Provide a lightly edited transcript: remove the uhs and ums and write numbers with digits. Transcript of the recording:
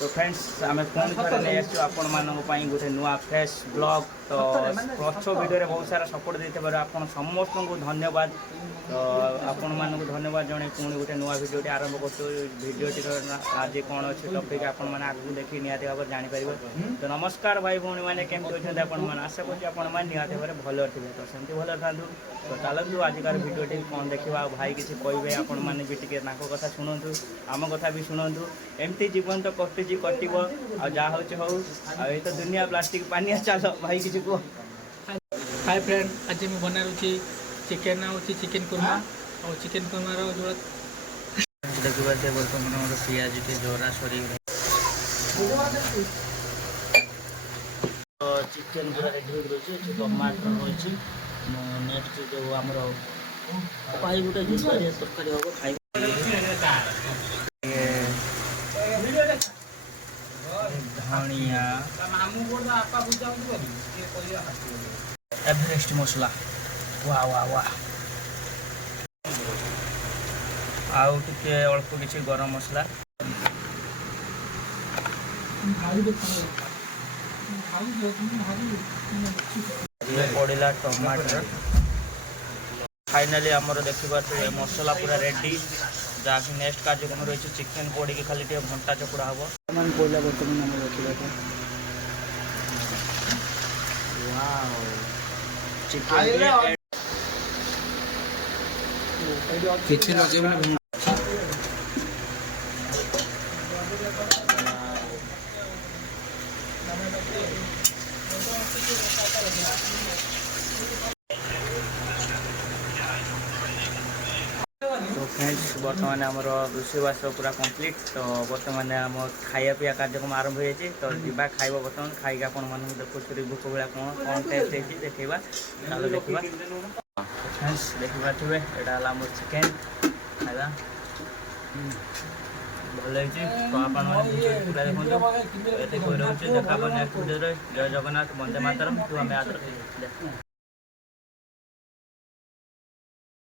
तो फ्रेंड्स आम पुणी थे नहीं आसु आपण मान गोटे नुआ फ्रेश ब्लॉग तो पक्ष वीडियो बहुत सारा सपोर्ट देते आपन समस्त को धन्यवाद। तो आपण मानक धन्यवाद जन पुणी गोटे नुआ भिडियोटी आरंभ करडियोटी आज कौन अच्छे टपिक आपण मैंने आगे देखिए निहती भाव जापर। तो नमस्कार भाई भौणी मैंने केमती अच्छे आपण आशा करें आपण निहती भाव भल थे तो सेमती भल था। तो चलतु आजिकार भिडियोटी कौन देखा भाई किसी कहे आपण मैंने भी टे कथा शुणु आम कथा भी शुणु एमती जीवन तो कटुची कटो आ जहाँ हूँ हूँ ये तो दुनिया प्लास्टिक पानी चल भाई किसी कह। हाय फ्रेंड आज मैं बना रही चिकेन चिकेन कुरमा और चिकेन कुरमार जो देखिए बर्तमान मोर पियाज टे जोरा सरी चिकेन पूरा रेडी हो रही टमाटर रही नेक्स्ट जो आम पाई गोटे तरकारी हम खाई धनिया एवरेस्ट मसला वाह वाह वाह आउ टिके अल्प किसी गरम मसला पड़ा टमाटर फाइनाली आमर देखा मसला पूरा रेडी जहाँकि नेक्स्ट कार्यक्रम रही चिकेन पड़ी खाली घंटा चकुड़ा हम पड़ा बर्तमान चिकेन तो फ्रेंड्स बर्तमान आमर रोषेबास पूरा कंप्लीट। तो बर्तमान आम खाया पीया कार्यक्रम आरंभ हो जाए तो जीवा खाइबा बर्तमान खाई आपण मान देखुरी भोक भाया कौन कौन टेस्ट है देखा चलो देखा फ्रेंड्स देखा थे यहाँ मोर चिकेन खाइबा भल तो आपण पूरा देखो ये रोचे देखा नेक्स्ट वीडियो जय जगन्नाथ वंदे मातरम। तू आम